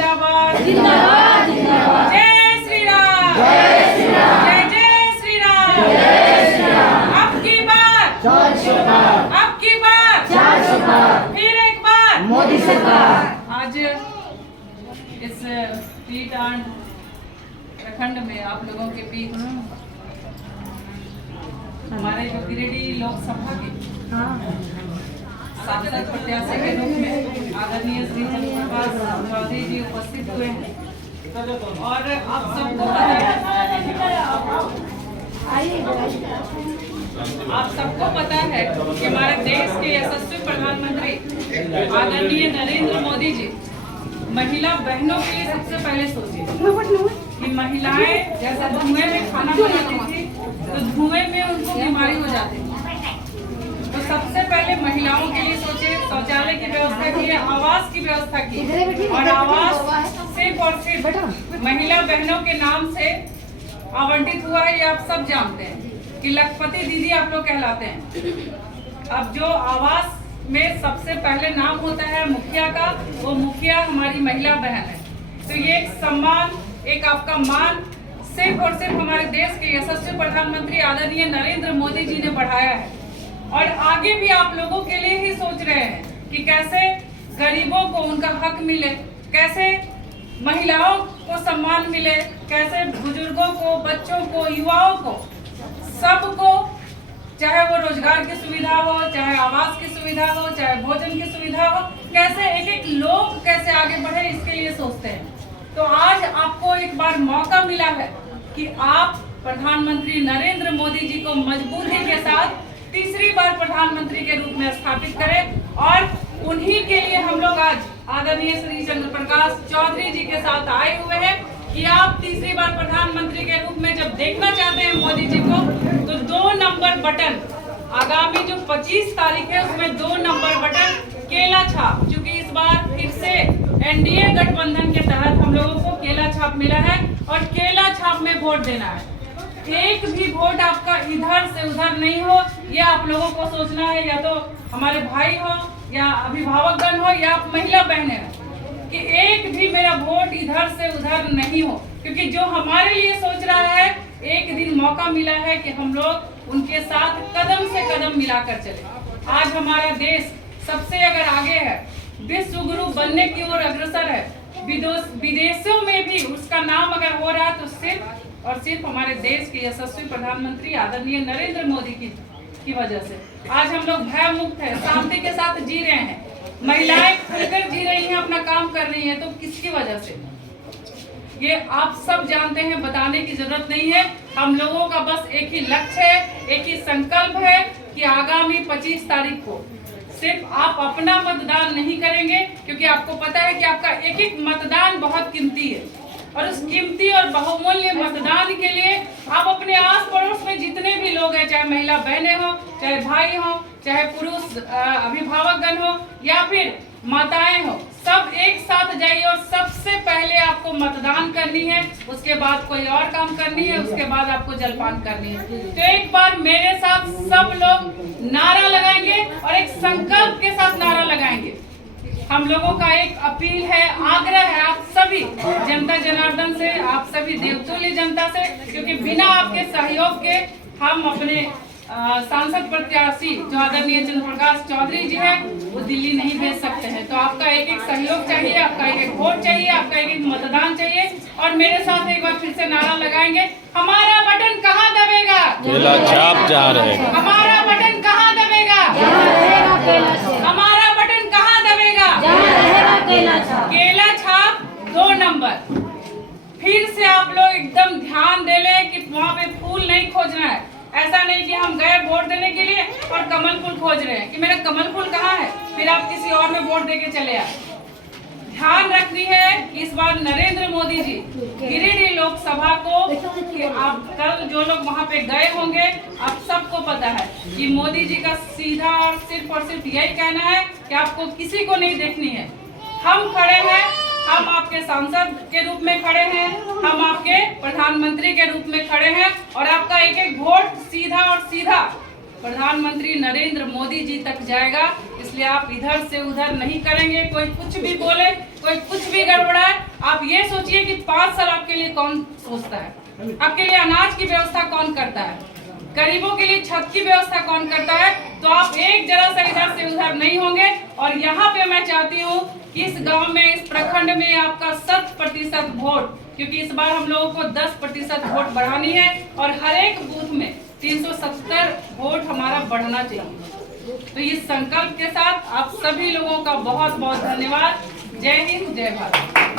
जिंदाबाद जिंदाबाद जिंदाबाद। जय श्री राम जय श्री राम। जय जय श्री राम जय श्री राम। अब की बार 400 पार। अब की बार 400 पार। फिर एक बार मोदी सरकार। आज इस तीर्थांड प्रखंड में आप लोगों के बीच हमारे जो गिरिडीह लोकसभा के सांसद प्रत्याशी के रूप में आदरणीय श्री चंद्रप्रकाश चौधरी जी उपस्थित हुए हैं और आप सबको पता है कि हमारे देश के यशस्वी प्रधानमंत्री आदरणीय नरेंद्र मोदी जी महिला बहनों के लिए सबसे पहले सोचे कि महिलाएं जैसा धुएं में खाना बनाती थी तो धुएं में उनको बीमारी हो जाती थी, तो सबसे पहले महिलाओं के लिए सोचे, शौचालय की व्यवस्था की, आवास की व्यवस्था की और आवास सिर्फ और सिर्फ महिला बहनों के नाम से आवंटित हुआ है। ये आप सब जानते हैं कि लखपति दीदी आप लोग कहलाते हैं। अब जो आवास में सबसे पहले नाम होता है मुखिया का, वो मुखिया हमारी महिला बहन है। तो ये एक सम्मान, एक आपका मान सिर्फ और सिर्फ हमारे देश के यशस्वी प्रधानमंत्री आदरणीय नरेंद्र मोदी जी ने बढ़ाया है और आगे भी आप लोगों के लिए ही सोच रहे हैं कि कैसे गरीबों को उनका हक मिले, कैसे महिलाओं को सम्मान मिले, कैसे बुजुर्गों को, बच्चों को, युवाओं को, सबको, चाहे वो रोजगार की सुविधा हो, चाहे आवास की सुविधा हो, चाहे भोजन की सुविधा हो, कैसे एक एक लोग कैसे आगे बढ़े इसके लिए सोचते हैं। तो आज आपको एक बार मौका मिला है कि आप प्रधानमंत्री नरेंद्र मोदी जी को मजबूती के साथ तीसरी बार प्रधानमंत्री के रूप में स्थापित करें और उन्हीं के लिए हम लोग आज आदरणीय श्री चंद्रप्रकाश चौधरी जी के साथ आए हुए हैं कि आप तीसरी बार प्रधानमंत्री के रूप में जब देखना चाहते हैं मोदी जी को, तो 2 नंबर बटन आगामी जो 25 तारीख है उसमें 2 नंबर बटन केला छाप, क्योंकि इस बार फिर से एनडीए गठबंधन के तहत हम लोगों को केला छाप मिला है और केला छाप में वोट देना है। एक भी वोट आपका इधर से उधर नहीं हो, ये आप लोगों को सोचना है। या तो हमारे भाई हो या अभिभावकगण हो या आप महिला बहनें हो, कि एक भी मेरा वोट इधर से उधर नहीं हो, क्योंकि जो हमारे लिए सोच रहा है, एक दिन मौका मिला है कि हम लोग उनके साथ कदम से कदम मिलाकर चले। आज हमारा देश सबसे अगर आगे है, विश्व गुरु बनने की ओर अग्रसर है, विदेशों में भी उसका नाम अगर हो रहा है तो सिर्फ और सिर्फ हमारे देश के यशस्वी प्रधानमंत्री आदरणीय नरेंद्र मोदी की वजह से आज हम लोग भय मुक्त है, शांति के साथ जी रहे हैं, महिलाएं खुलकर जी रही हैं, अपना काम कर रही हैं। तो किसकी वजह से? ये आप सब जानते हैं, बताने की जरूरत नहीं है। हम लोगों का बस एक ही लक्ष्य है, एक ही संकल्प है कि आगामी 25 तारीख को सिर्फ आप अपना मतदान नहीं करेंगे, क्योंकि आपको पता है कि आपका एक एक मतदान बहुत कीमती है और उस कीमती और बहुमूल्य मतदान के लिए आप अपने आस पड़ोस में जितने भी लोग हैं, चाहे महिला बहनें हो, चाहे भाई हो, चाहे पुरुष अभिभावकगण हो या फिर माताएं हो, सब एक साथ जाइए और सबसे पहले आपको मतदान करनी है, उसके बाद कोई और काम करनी है, उसके बाद आपको जलपान करनी है। तो एक बार मेरे साथ सब लोग नारा लगाएंगे और एक संकल्प के साथ नारा लगाएंगे। हम लोगों का एक अपील है, आग्रह है आप सभी जनता जनार्दन से, आप सभी देवतुल्य जनता से, क्योंकि बिना आपके सहयोग के हम अपने सांसद प्रत्याशी जो आदरणीय चंद्रप्रकाश चौधरी जी हैं वो दिल्ली नहीं भेज सकते हैं। तो आपका एक एक सहयोग चाहिए, आपका एक एक वोट चाहिए, आपका एक एक मतदान चाहिए। और मेरे साथ एक बार फिर से नारा लगाएंगे, हमारा बटन कहाँ दबेगा? केला छाप जा रहे। हमारा बटन कहाँ दबेगा? हमारा बटन कहाँ दबेगा? केला छाप 2 नंबर। फिर से आप लोग एकदम ध्यान दे लें कि वहाँ पे फूल नहीं खोजना है। ऐसा नहीं कि हम गए वोट देने के लिए और कमल फूल खोज रहे हैं कि मेरा कमल फूल कहाँ है, फिर आप किसी और में वोट देके चले आए। ध्यान रखनी है कि इस बार नरेंद्र मोदी जी गिरिडीह लोकसभा को, कि आप कल जो लोग वहाँ पे गए होंगे, आप सबको पता है कि मोदी जी का सीधा और सिर्फ यही कहना है कि आपको किसी को नहीं देखनी है। हम खड़े हैं, हम आपके सांसद के रूप में खड़े हैं, हम आपके प्रधानमंत्री के रूप में खड़े हैं और आपका एक एक वोट सीधा और सीधा प्रधानमंत्री नरेंद्र मोदी जी तक जाएगा। इसलिए आप इधर से उधर नहीं करेंगे। कोई कुछ भी बोले, कोई कुछ भी गड़बड़ाए, आप ये सोचिए कि 5 साल आपके लिए कौन सोचता है, आपके लिए अनाज की व्यवस्था कौन करता है, गरीबों के लिए छत की व्यवस्था कौन करता है। तो आप एक जरा सा इधर से उधर नहीं होंगे। और यहाँ पे मैं चाहती हूँ कि इस गांव में, इस प्रखंड में आपका 100% वोट, क्योंकि इस बार हम लोगों को 10% वोट बढ़ानी है और हर एक बूथ में 370 वोट हमारा बढ़ना चाहिए। तो इस संकल्प के साथ आप सभी लोगों का बहुत बहुत धन्यवाद। जय हिंद, जय भारत।